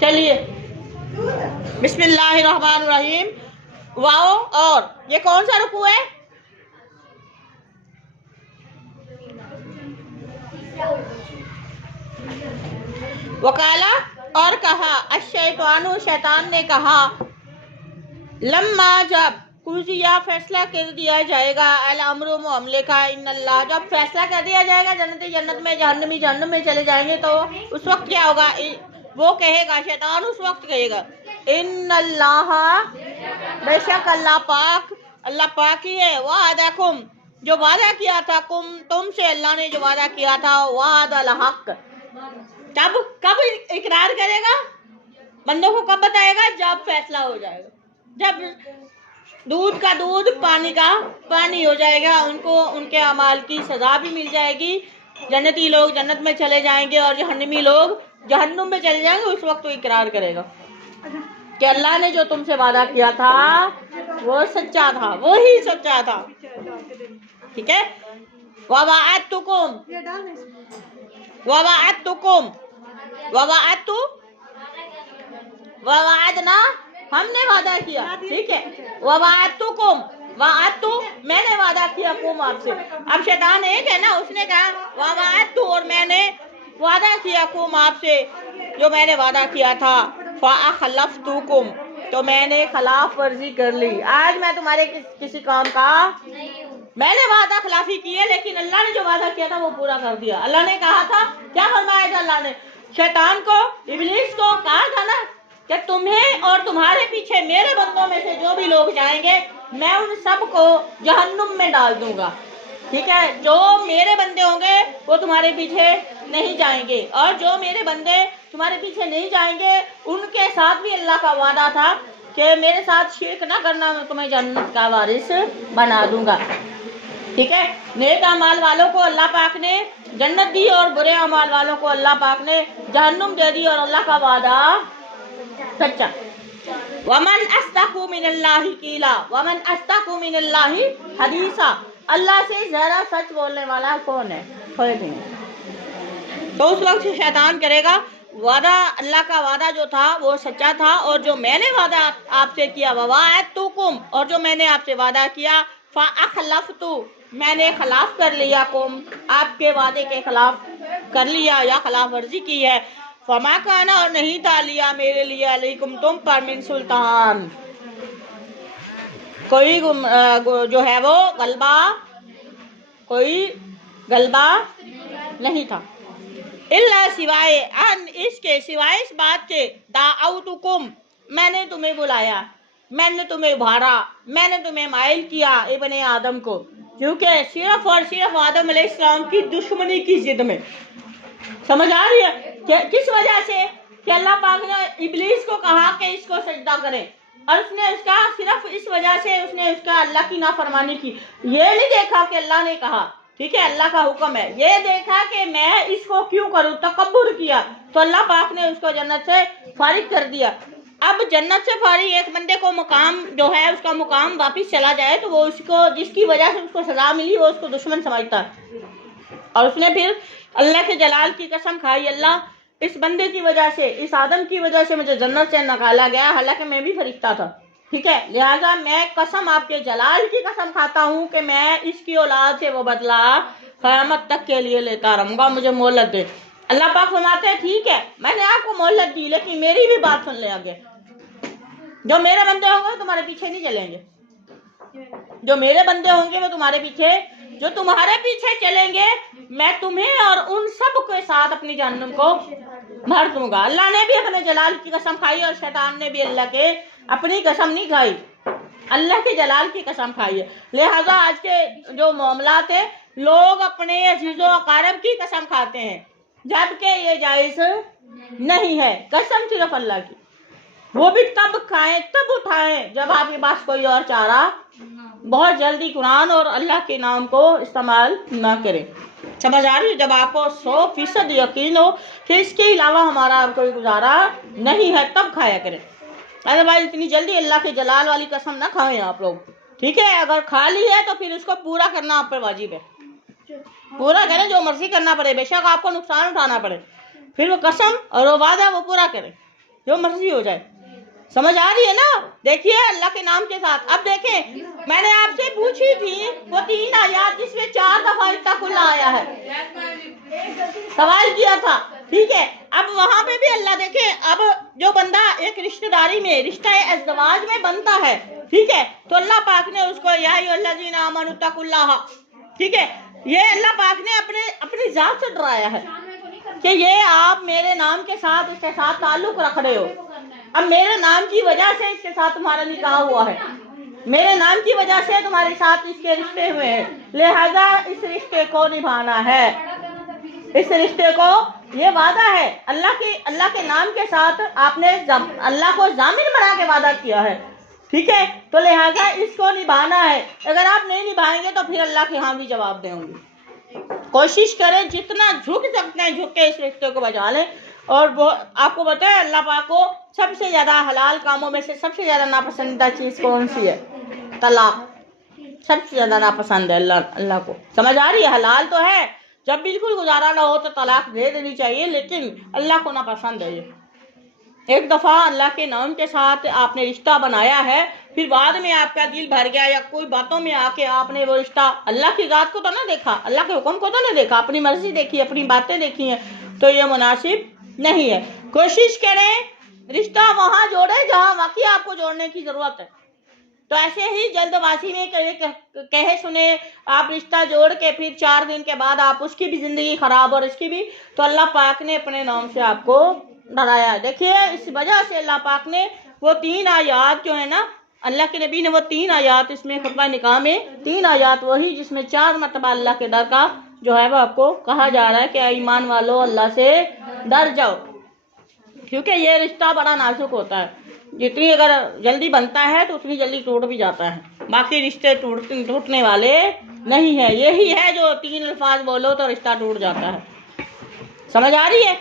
چلیے بسم اللہ الرحمن الرحیم. واؤ اور یہ کون سا رکوع ہے؟ وکالا اور کہا، الشیطان شیطان نے کہا، لما جب قضیا فیصلہ کر دیا جائے گا، الامر معاملے کا، ان اللہ جب فیصلہ کر دیا جائے گا جنتی جنت میں، جہنمی جہنم میں چلے جائیں گے، تو اس وقت کیا ہوگا؟ وہ کہے گا، شیطان اس وقت کہے گا، ان اللہ بے شک اللہ پاک ہی ہے، وعدکم جو وعدہ کیا تھا، تم سے اللہ نے جو وعدہ کیا تھا، وعد الحق. کب اقرار کرے گا بندوں کو؟ کب بتائے گا؟ جب فیصلہ ہو جائے گا، جب دودھ کا دودھ پانی کا پانی ہو جائے گا، ان کو ان کے اعمال کی سزا بھی مل جائے گی، جنتی لوگ جنت میں چلے جائیں گے اور جہنمی لوگ جہنم میں چلے جائیں گے. اس وقت وہ اقرار کرے گا کہ اللہ نے جو تم سے وعدہ کیا تھا وہ سچا تھا، وہی سچا تھا. ٹھیک ہے. ووعدنا ہم نے وعدہ کیا. ٹھیک ہے. وعدتو میں نے وعدہ کیا قوم آپ سے. اب شیطان ایک ہے نا، اس نے کہا ووعدتو اور میں نے وعدہ کیا قوم آپ سے جو میں نے وعدہ کیا تھا، فاخلفتکم تو میں نے خلاف ورزی کر لی. آج میں تمہارے کسی کام کا میں نے وعدہ خلافی کی ہے، لیکن اللہ نے جو وعدہ کیا تھا وہ پورا کر دیا. اللہ نے کہا تھا، کیا فرمایا تھا اللہ نے؟ شیطان کو، ابلیس کو کہا تھا نا کہ تمہیں اور تمہارے پیچھے میرے بندوں میں سے جو بھی لوگ جائیں گے میں ان سب کو جہنم میں ڈال دوں گا. ٹھیک ہے. جو میرے بندے ہوں گے وہ تمہارے پیچھے نہیں جائیں گے، اور جو میرے بندے تمہارے پیچھے نہیں جائیں گے ان کے ساتھ بھی اللہ کا وعدہ تھا کہ میرے ساتھ شرک نہ کرنا، میں تمہیں جنت کا وارث بنا دوں گا. ٹھیک ہے. نیک اعمال والوں کو اللہ پاک نے جنت دی اور برے اعمال والوں کو اللہ پاک نے جہنم دے دی، اور اللہ کا وعدہ سچا. ومن اصدق من اللہ قیلا ومن اصدق من اللہ حدیثا. اللہ سے زیادہ سچ بولنے والا کون ہے؟ کوئی نہیں. تو اس وقت شیطان کرے گا، وعدہ اللہ کا وعدہ جو تھا وہ سچا تھا، اور جو میں نے وعدہ آپ سے کیا، ووعدتکم اور جو میں نے آپ سے وعدہ کیا، فاخلفت میں نے خلاف کر لیا، قوم آپ کے وعدے کے خلاف کر لیا یا خلاف ورزی کی ہے. فما کانا اور نہیں تھا لیا میرے لیے، علیکم تم پر، من سلطان کوئی جو ہے وہ غلبہ نہیں تھا، الا سوائے ان اس کے، سوائے اس بات کے، دعوتکم میں نے تمہیں بلایا، میں نے تمہیں ابھارا، میں نے تمہیں مائل کیا ابن آدم کو، کیونکہ صرف اور صرف آدم علیہ السلام کی دشمنی کی ضد میں. سمجھ آ رہی ہے کہ کس وجہ سے؟ کہ اللہ پاک نے ابلیس کو کہا کہ اس کو سجدہ کرے، اور اس نے اس کا صرف اس وجہ سے اس نے اس کا اللہ کی نافرمانی کی. یہ نہیں دیکھا کہ اللہ نے کہا، ٹھیک ہے، اللہ کا حکم ہے، یہ دیکھا کہ میں اس کو کیوں کروں، تکبر کیا، تو اللہ پاک نے اس کو جنت سے فارغ کر دیا. اب جنت سے فارغ ایک بندے کو مقام جو ہے اس کا مقام واپس چلا جائے تو وہ اس کو جس کی وجہ سے اس کو سزا ملی وہ اس کو دشمن سمجھتا ہے، اور اس نے پھر اللہ کے جلال کی قسم کھائی، اللہ اس بندے کی وجہ سے، اس آدم کی وجہ سے مجھے جنت سے نکالا گیا، حالانکہ میں بھی فرشتہ تھا. ٹھیک ہے. لہٰذا میں قسم آپ کے جلال کی قسم کھاتا ہوں کہ میں اس کی اولاد سے وہ بدلہ قیامت تک کے لیے لیتا رہوں گا، مجھے مہلت دے. اللہ پاک فرماتے ہیں ٹھیک ہے میں نے آپ کو مہلت دی، لیکن میری بھی بات سن لے. آگے جو میرے بندے ہوں گے تمہارے پیچھے نہیں چلیں گے، جو میرے بندے ہوں گے وہ تمہارے پیچھے، جو تمہارے پیچھے چلیں گے میں تمہیں اور ان سب کے ساتھ اپنی جہنم کو بھر دوں گا. اللہ نے بھی اپنے جلال کی قسم کھائی اور شیطان نے بھی اللہ کے اپنی قسم نہیں کھائی، اللہ کے جلال کی قسم کھائی ہے. لہذا آج کے جو معاملات ہیں لوگ اپنے عزیز و اقارب کی قسم کھاتے ہیں، جبکہ یہ جائز نہیں ہے. قسم صرف اللہ کی، وہ بھی تب کھائیں تب اٹھائیں جب آپ کے پاس کوئی اور چارہ، بہت جلدی قرآن اور اللہ کے نام کو استعمال نہ کریں. سمجھ آ رہی ہے؟ جب آپ کو 100% یقین ہو کہ اس کے علاوہ ہمارا کوئی گزارا نہیں ہے تب کھایا کریں. ادروائز اتنی جلدی اللہ کے جلال والی قسم نہ کھائیں آپ لوگ. ٹھیک ہے. اگر کھا لی ہے تو پھر اس کو پورا کرنا آپ پر واجب ہے، پورا کریں، جو مرضی کرنا پڑے، بے شک آپ کو نقصان اٹھانا پڑے، پھر وہ قسم اور وہ وعدہ وہ پورا کریں. جو مرضی ہو جائے. سمجھ آ رہی ہے نا؟ دیکھیے اللہ کے نام کے ساتھ. اب دیکھیں میں نے آپ سے پوچھی تھی وہ 3 آیات جس میں 4 دفعہ اتقوا اللہ آیا ہے، سوال کیا تھا، ٹھیک ہے. اب وہاں پہ بھی اللہ دیکھیں، اب جو بندہ ایک رشتہ داری میں، رشتہ ازدواج میں بنتا ہے، ٹھیک ہے، تو اللہ پاک نے اس کو یا ایھا الذین آمنوا اتقوا اللہ، ٹھیک ہے، یہ اللہ پاک نے اپنی ذات سے ڈرایا ہے کہ یہ آپ میرے نام کے ساتھ اس کے ساتھ تعلق رکھ رہے ہو. اب میرے نام کی وجہ سے اس کے ساتھ تمہارا نکاح ہوا ہے، میرے نام کی وجہ سے تمہارے ساتھ اس کے رشتے ہوئے ہیں، لہذا اس رشتے کو نبھانا ہے. اس رشتے کو، یہ وعدہ ہے اللہ کے نام کے ساتھ آپ نے اللہ کو ضامن بنا کے وعدہ کیا ہے، ٹھیک ہے، تو لہذا اس کو نبھانا ہے. اگر آپ نہیں نبھائیں گے تو پھر اللہ کے ہاں بھی جواب دیں گے. کوشش کریں جتنا جھک سکتے ہیں جھک کے اس رشتے کو بچا لیں. اور وہ آپ کو پتہ ہے اللہ پاک کو سب سے زیادہ حلال کاموں میں سے سب سے زیادہ ناپسندیدہ چیز کون سی ہے؟ طلاق. سب سے زیادہ ناپسند ہے اللہ کو. سمجھ آ رہی ہے؟ حلال تو ہے، جب بالکل گزارا نہ ہو تو طلاق دے دینی چاہیے، لیکن اللہ کو ناپسند ہے یہ. ایک دفعہ اللہ کے نام کے ساتھ آپ نے رشتہ بنایا ہے، پھر بعد میں آپ کا دل بھر گیا یا کوئی باتوں میں آ کے آپ نے وہ رشتہ، اللہ کی ذات کو تو نہ دیکھا، اللہ کے حکم کو تو نہ دیکھا، اپنی مرضی دیکھی، اپنی باتیں دیکھی ہیں، تو یہ مناسب نہیں ہے. کوشش کریں رشتہ وہاں جوڑیں جہاں واقعی آپ کو جوڑنے کی ضرورت ہے. تو ایسے ہی جلد بازی میں کہے سنے آپ رشتہ جوڑ کے پھر 4 دن کے بعد آپ اس کی بھی زندگی خراب اور اس کی بھی، تو اللہ پاک نے اپنے نام سے آپ کو ڈرایا ہے. دیکھیے اس وجہ سے اللہ پاک نے وہ 3 آیات جو ہے نا، اللہ کے نبی نے وہ 3 آیات اس میں خطبہ نکاح میں 3 آیات وہی جس میں 4 مرتبہ اللہ کے ڈر کا جو ہے وہ آپ کو کہا جا رہا ہے کہ ایمان والو اللہ سے ڈر جاؤ، کیونکہ یہ رشتہ بڑا نازک ہوتا ہے. جتنی اگر جلدی بنتا ہے تو اتنی جلدی ٹوٹ بھی جاتا ہے. باقی رشتے ٹوٹنے والے نہیں ہیں. یہی ہے جو 3 الفاظ بولو تو رشتہ ٹوٹ جاتا ہے. سمجھ آ رہی ہے؟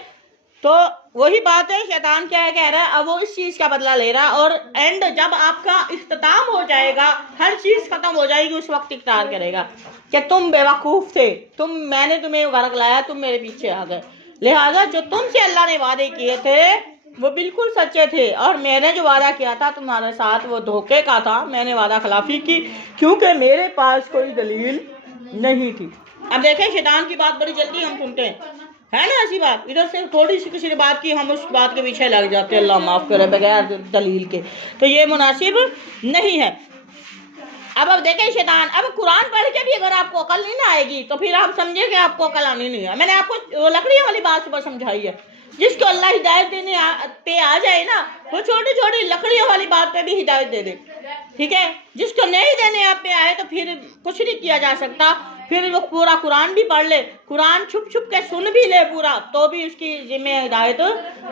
تو وہی بات ہے، شیطان کیا ہے کہہ رہا ہے، اب وہ اس چیز کا بدلہ لے رہا ہے، اور اینڈ جب آپ کا اختتام ہو جائے گا، ہر چیز ختم ہو جائے گی، اس وقت اقرار کرے گا کہ تم بے وقوف تھے، میں نے تمہیں غرق لایا، تم میرے پیچھے آ گئے. لہذا جو تم سے اللہ نے وعدے کیے تھے وہ بالکل سچے تھے، اور میں نے جو وعدہ کیا تھا تمہارے ساتھ وہ دھوکے کا تھا، میں نے وعدہ خلافی کی کیونکہ میرے پاس کوئی دلیل نہیں تھی. اب دیکھیں شیطان کی بات بڑی جلدی ہم سنتے ہیں، ہے نا ایسی بات، ادھر سے تھوڑی سی کسی نے بات کی ہم اس بات کے پیچھے لگ جاتے ہیں، اللہ معاف کرے، بغیر دلیل کے. تو یہ مناسب نہیں ہے. اب دیکھیں شیطان، اب قرآن پڑھ کے بھی اگر آپ کو عقل نہیں نہ آئے گی تو پھر آپ سمجھیں کہ آپ کو عقل آنی نہیں ہے. میں نے آپ کو لکڑیوں والی بات صبح سمجھائی ہے. جس کو اللہ ہدایت دینے پہ آ جائے نا، وہ چھوٹی چھوٹی لکڑیوں والی بات پہ بھی ہدایت دے دے، ٹھیک ہے. جس کو نہیں دینے آپ پہ آئے تو پھر کچھ نہیں کیا جا سکتا. پھر وہ پورا قرآن بھی پڑھ لے، قرآن چھپ چھپ کے سن بھی لے پورا، تو بھی اس کی ذمہ ہدایت،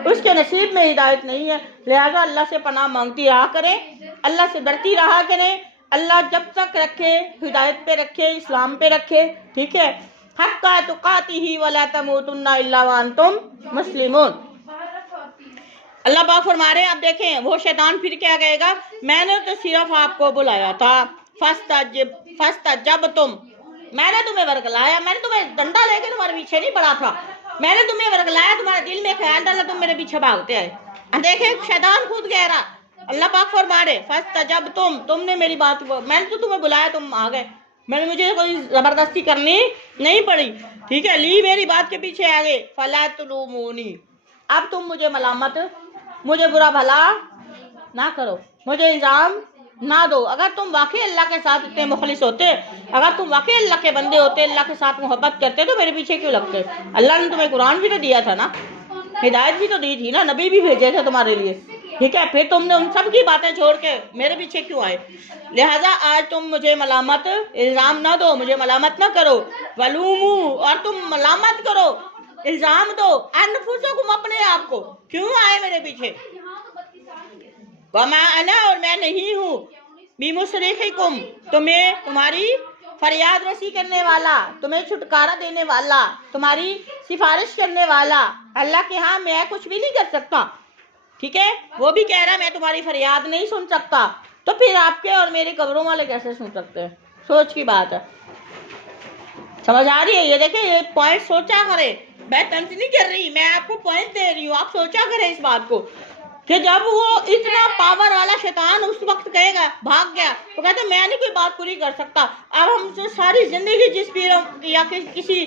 اس کے نصیب میں ہدایت نہیں ہے. لہذا اللہ سے پناہ مانگتی رہا کریں، اللہ سے ڈرتی رہا کریں. اللہ جب تک رکھے ہدایت پہ رکھے، اسلام پہ رکھے، ٹھیک ہے. حق تقاتہ ولا تموتن الا وانتم مسلمون. اللہ پاک فرما رہے ہیں. اب دیکھیں وہ شیطان پھر کیا کہے گا، میں نے تو صرف آپ کو بلایا تھا، فاستجبتم، میں نے تمہیں ورگلایا، میں نے تمہیں ڈنڈا لے کے تمہارے پیچھے نہیں پڑا تھا، میں نے تمہیں ورگلایا، تمہارے دل میں خیال ڈالا، تم میرے پیچھے بھاگتے آئے. دیکھیں شیطان خود کہہ رہا، اللہ پاک فرما رہے فاستجبتم، تم نے میری بات، میں نے تو تمہیں بلایا، تم آ گئے، مجھے کوئی زبردستی کرنی نہیں پڑی، ٹھیک ہے. لی میری بات کے پیچھے آ گئے. فلا تلومونی، اب تم مجھے ملامت، مجھے برا بھلا نہ کرو، مجھے الزام نہ دو. اگر تم واقعی اللہ کے ساتھ اتنے مخلص ہوتے، اگر تم واقعی اللہ کے بندے ہوتے، اللہ کے ساتھ محبت کرتے، تو میرے پیچھے کیوں لگتے؟ اللہ نے تمہیں قرآن بھی تو دیا تھا نا، ہدایت بھی تو دی تھی نا، نبی بھی بھیجے تھے تمہارے لیے، ٹھیک ہے. پھر تم نے ان سب کی باتیں چھوڑ کے میرے پیچھے کیوں آئے؟ لہٰذا آج تم مجھے ملامت، الزام نہ دو، مجھے ملامت نہ کرو. ولومو، اور تم ملامت کرو، الزام دو، انفسکم، اپنے آپ کو، کیوں آئے میرے پیچھے. وما انا، اور میں نہیں ہوں، بمصرخکم، تمہاری فریاد رسی کرنے والا، تمہیں چھٹکارا دینے والا، تمہاری سفارش کرنے والا. اللہ کے ہاں میں کچھ بھی نہیں کر سکتا، ٹھیک ہے. وہ بھی کہہ رہا میں تمہاری فریاد نہیں سن سکتا، تو پھر آپ کے اور میرے قبروں والے کیسے سن سکتے ہیں؟ سوچ کی بات ہے. سمجھ آ رہی ہے؟ یہ دیکھیں یہ پوائنٹ سوچا کرے، میں طنز نہیں کر رہی، میں آپ کو پوائنٹ دے رہی ہوں، آپ سوچا کریں اس بات کو. کہ جب وہ اتنا پاور والا شیطان اس وقت کہے گا بھاگ گیا تو کہتے ہیں میں نہیں کوئی بات پوری کر سکتا، اب ہم جو ساری زندگی جس پیر یا کسی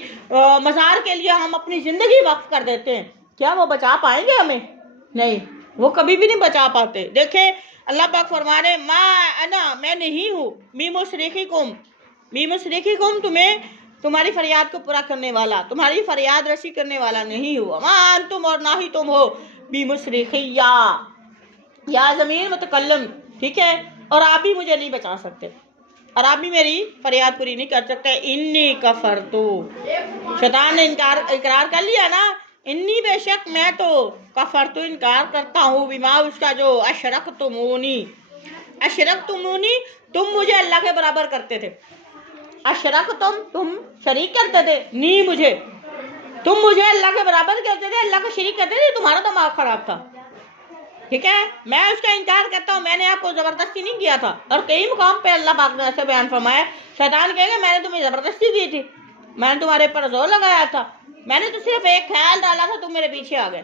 مزار کے لیے ہم اپنی زندگی وقف کر دیتے ہیں، کیا وہ بچا پائیں گے ہمیں؟ نہیں، وہ کبھی بھی نہیں بچا پاتے۔ دیکھیں اللہ پاک فرما رہے ما انا، میں نہیں ہوں، مصرخکم تمہاری فریاد کو پورا کرنے والا، تمہاری فریاد رسی کرنے والا نہیں ہوا، ما انتم اور نہ ہی تم ہو بمصرخیہ، یا ضمیر متکلم، ٹھیک ہے، اور آپ بھی مجھے نہیں بچا سکتے، اور آپ بھی میری فریاد پوری نہیں کر سکتے۔ انی کفرتو، شیطان نے اقرار کر لیا نا، انی بے شک میں تو کفرتو انکار کرتا ہوں، بما اس کا جو اشرکتمونی، تم مجھے اللہ کے برابر کرتے تھے، تم شریک کرتے تھے، نی مجھے، تم مجھے اللہ کے برابر کرتے تھے، اللہ کو شریک کرتے تھے، تمہارا دماغ خراب تھا، ٹھیک ہے، میں اس کا انکار کرتا ہوں، میں نے آپ کو زبردستی نہیں کیا تھا۔ اور کئی مقام پہ اللہ پاک نے ایسے بیان فرمایا، شیطان کہے گا میں نے تمہیں زبردستی کی تھی، میں نے تمہارے پر زور لگایا تھا، میں نے تو صرف ایک خیال ڈالا تھا، تم میرے پیچھے آ گئے،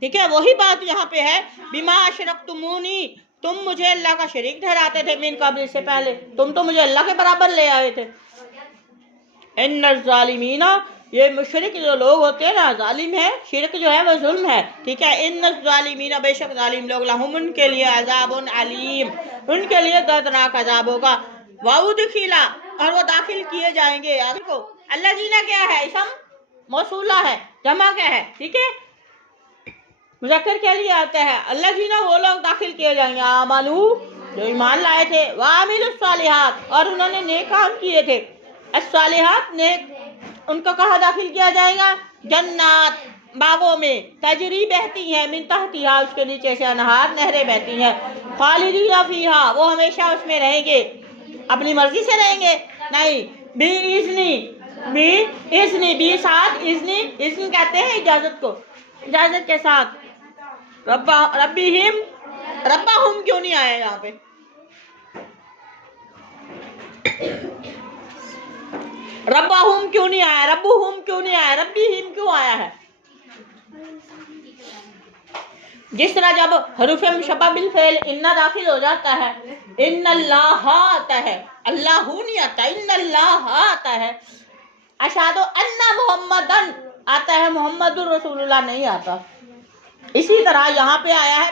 ٹھیک ہے، وہی بات یہاں پہ ہے، بما اشرکتمونی، تم مجھے اللہ کا شریک ٹھہراتے تھے، من قبل سے پہلے، تم تو مجھے اللہ کے برابر لے آئے تھے۔ ان الظالمین، یہ مشرک جو لوگ ہوتے ہیں نا، ظالم ہے، شرک جو ہے وہ ظلم ہے، ٹھیک ہے، ان الظالمین، بے شک ظالم لوگ، لہم ان کے لیے عذاب علیم، ان کے لیے دردناک عذاب ہوگا، وادخلا، اور وہ داخل کیے جائیں گے، یار کو اللہ جینا کیا ہے، اسم موصولہ ہے، جمع کیا ہے، ٹھیک ہے، مذکر کے لیے آتا ہے، اللہ جینا وہ لوگ داخل کیے جائیں گے، آمنو، جو ایمان لائے تھے، وعملوا الصالحات، اور انہوں نے نیک کام کیے تھے، الصالحات نیک، ان کو کہاں داخل کیا جائے گا، جنات، باغوں میں، تجری بہتی ہیں، من تحتہا، اس کے نیچے سے انہار، نہریں بہتی ہیں، خالدین فیہا، وہ ہمیشہ اس میں رہیں گے، اپنی مرضی سے رہیں گے نہیں، بی ساتھ اذن کہتے ہیں اجازت کو، اجازت کے ساتھ، ربہم کیوں نہیں آیا یہاں پہ، ربہم کیوں نہیں آیا، ربہم کیوں نہیں آیا، ربہم کیوں آیا ہے؟ جس طرح جب حروف مشبہ بالفعل ان داخل ہو جاتا ہے، ان اللہ آتا ہے، اللہ نہیں آتا، ان اللہ آتا ہے، اشہد ان محمدن آتا ہے، محمد الرسول اللہ نہیں آتا، اسی طرح یہاں پہ آیا ہے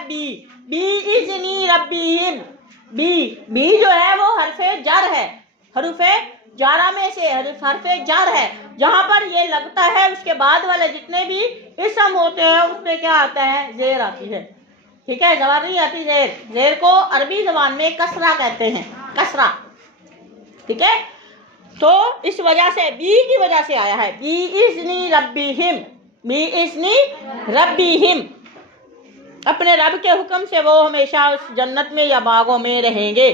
بی اذنی ربہم، بی جو ہے وہ حرف جر ہے، حروف جارہ میں سے حرف جر ہے، جہاں پر یہ لگتا ہے اس کے بعد والے جتنے بھی اسم ہوتے ہیں اس میں کیا آتا ہے، زیر آتی ہے، ٹھیک ہے، زبر نہیں آتی، زیر کو عربی زبان میں کسرہ کہتے ہیں، کسرہ، ٹھیک ہے، تو اس وجہ سے بی کی وجہ سے آیا ہے، بی اذنی ربہم، اپنے رب کے حکم سے وہ ہمیشہ اس جنت میں یا باغوں میں رہیں گے،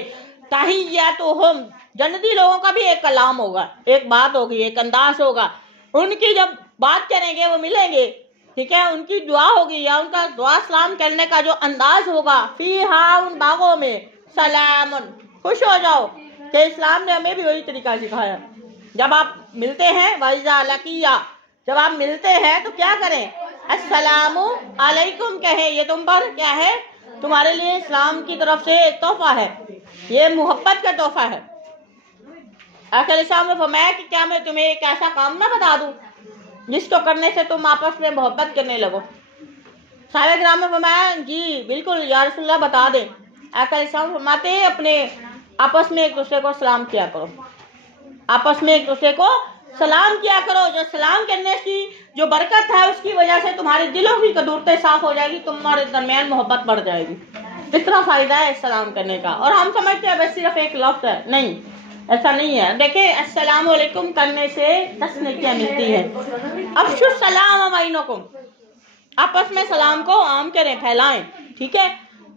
تحیتہم، جنتی لوگوں کا بھی ایک کلام ہوگا، ایک بات ہوگی، ایک انداز ہوگا، ان کی جب بات کریں گے وہ ملیں گے، ٹھیک ہے، ان کی دعا ہوگی یا ان کا دعا سلام کرنے کا جو انداز ہوگا، فیہا، ان باغوں میں، سلام، خوش ہو جاؤ، کہ اسلام نے ہمیں بھی وہی طریقہ سکھایا، جب آپ ملتے ہیں وَإِذَا لَقِيَّ، جب آپ ملتے ہیں تو کیا کریں، السلام علیکم کہیں، یہ تم پر کیا ہے، تمہارے لیے اسلام کی طرف سے ایک تحفہ ہے، یہ محبت کا تحفہ ہے۔ آخر اسلام نے فرمایا کہ کیا میں تمہیں ایک ایسا کام نہ بتا دوں جس کو کرنے سے تم آپس میں محبت کرنے لگو، صحابہ کرام نے فرمایا جی بالکل یا رسول اللہ بتا دیں، آخر اسلام فرماتے ہیں اپنے آپس میں ایک دوسرے کو سلام کیا کرو، آپس میں ایک دوسرے کو سلام کیا کرو، جو سلام کرنے کی جو برکت ہے اس کی وجہ سے تمہارے دلوں کی قدورتیں صاف ہو جائے گی، تمہارے درمیان محبت بڑھ جائے گی، اتنا فائدہ ہے سلام کرنے کا، اور ہم سمجھتے ہیں بس صرف ایک لفظ ہے، نہیں، ایسا نہیں ہے، دیکھیں السلام علیکم کرنے سے 10 نیکیاں ملتی ہیں، افشوا السلام بینکم، آپس میں سلام کو عام کریں، پھیلائیں، ٹھیک ہے،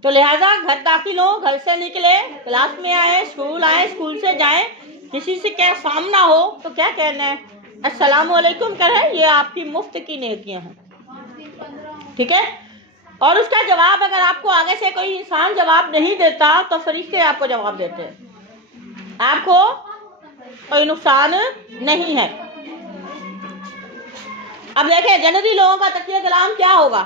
تو لہٰذا گھر داخل ہو، گھر سے نکلے، کلاس میں آئے، اسکول سے جائیں، کسی سے کیا سامنا ہو تو کیا کہنا ہے، السلام علیکم کہیں، یہ آپ کی مفت کی نیکیاں ہیں، ٹھیک ہے، اور اس کا جواب اگر آپ کو آگے سے کوئی انسان جواب نہیں دیتا تو فرشتے آپ کو جواب دیتے ہیں، آپ کو کوئی نقصان نہیں ہے۔ اب دیکھیں جنتی لوگوں کا تکیہ کلام کیا ہوگا،